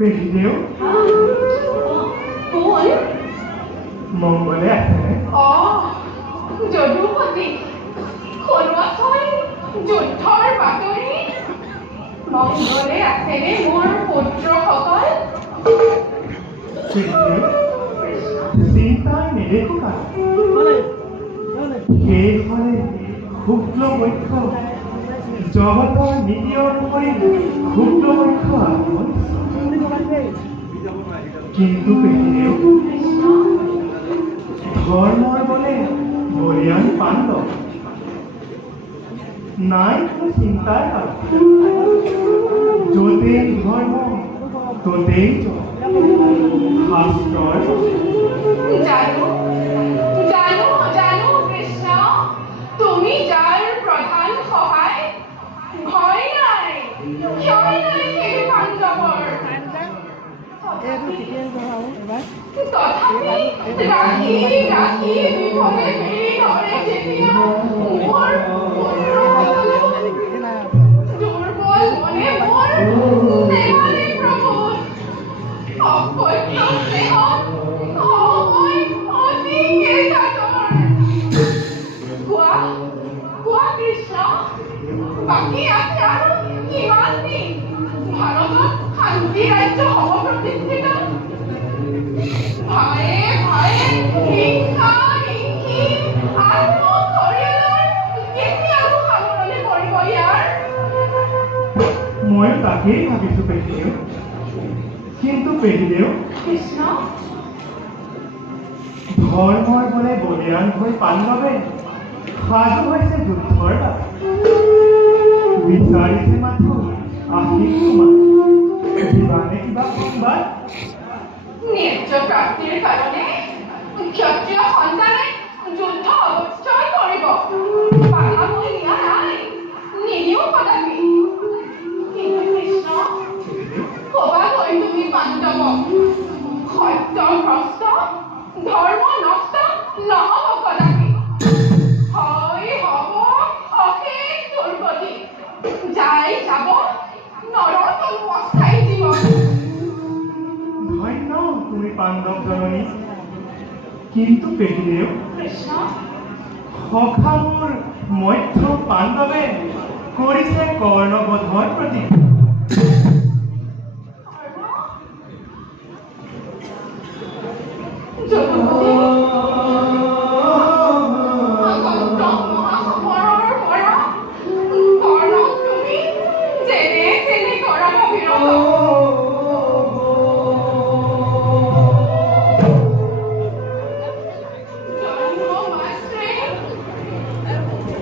Video? Ôi! Mongolnya? Jadupati খৰুৱা হৈ যুদ্ধৰ বাতৰি মংগলে আছেনে মোৰ পুত্ৰসকল চিন্তাই নেদেখো সেই হলে ক্ষুদ্ৰ বক্ষ জগতৰ নীতি অনুসৰি ক্ষুদ্ৰ বক্ষ কিন্তু পেহিদেউ ধৰ্মৰ বলে বলিয়ান পাণ্ডৱ নাই কোনো চিন্তাৰ কাৰণ য'তেই ধৰ্ম ত'তেই শাস্ত্ৰৰ জানো জানো জানো কৃষ্ণ তুমি যাৰ প্ৰধান সহায় ভয় নাই ক্ষয় নাই সেই পাণ্ডৱৰ তথাপি ৰাখি ৰাখি বিভৱে মেলি ধৰে যেতিয়া মোৰ দুৰ্বল মনে মোৰ দেৱালী প্ৰভু অপত্য স্নেহত সময় অতি কেইটাতৰ কোৱা কোৱা কৃষ্ণ বাকী আছে আৰু কিমান দিন ভাৰতত শান্তি ৰাজ্য হ'ব প্ৰতিষ্ঠিত ভায়ে ভায়ে হিংসা হিংসি আত্ম পৰিয়ালৰ কেতিয়া আৰু সামৰণি পৰিব ইয়াৰ ময়ো তাকেই ভাবিছো পেহিদেউ কিন্তু পেহিদেউ কৃষ্ণ ধৰ্মৰ বলে বলিয়ান হৈ পাণ্ডৱে সাজু হৈছে যুদ্ধৰ বাবে বিচাৰিছে মাথো আহিল তোমাক কিবানে কিবা সংবাদ ন্যায্য প্ৰাপ্তিৰ কাৰণে ক্ষত্ৰিয় সন্তানে যুদ্ধ অৱশ্যয় কৰিব বাধা মই দিয়া নাই নিদিও কদাপি কিন্তু কৃষ্ণ কবা গৈ তুমি পাণ্ডৱক সত্য ভ্ৰষ্ট ধৰ্ম নষ্ট নহ'ব কদাপি হয় হ'ব অশেষ দুৰ্গতি যাই যাব নৰতম অস্থায়ী জীৱন ধন্য তুমি পাণ্ডৱ জননী কিন্তু পেহিদেউ কৃষ্ণ সখা মোৰ মধ্য পাণ্ডৱে কৰিছে কৰ্ণবধৰ প্ৰতি যদুপতি আগন্ত মহাসমৰৰ পৰা কৰ্ণক তুমি যেনে তেনে কৰা অবিৰত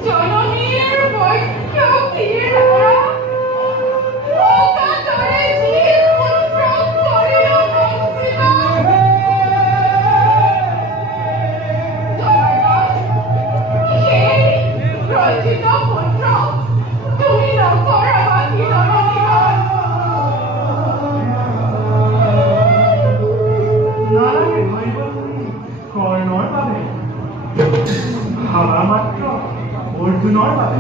জননীৰ বৈক্য ধীৰ ধাৰা অকাতৰে জীৱ পুত্ৰ কৰিল বঞ্চিত সেই ৰচিত পুত্ৰ তুমি নকৰাবা কি জননীৰ নালাগে ভাবিব তুমি কৰ্ণৰ বাবে ভাবা মাত্ৰ অৰ্জুনৰ বাবে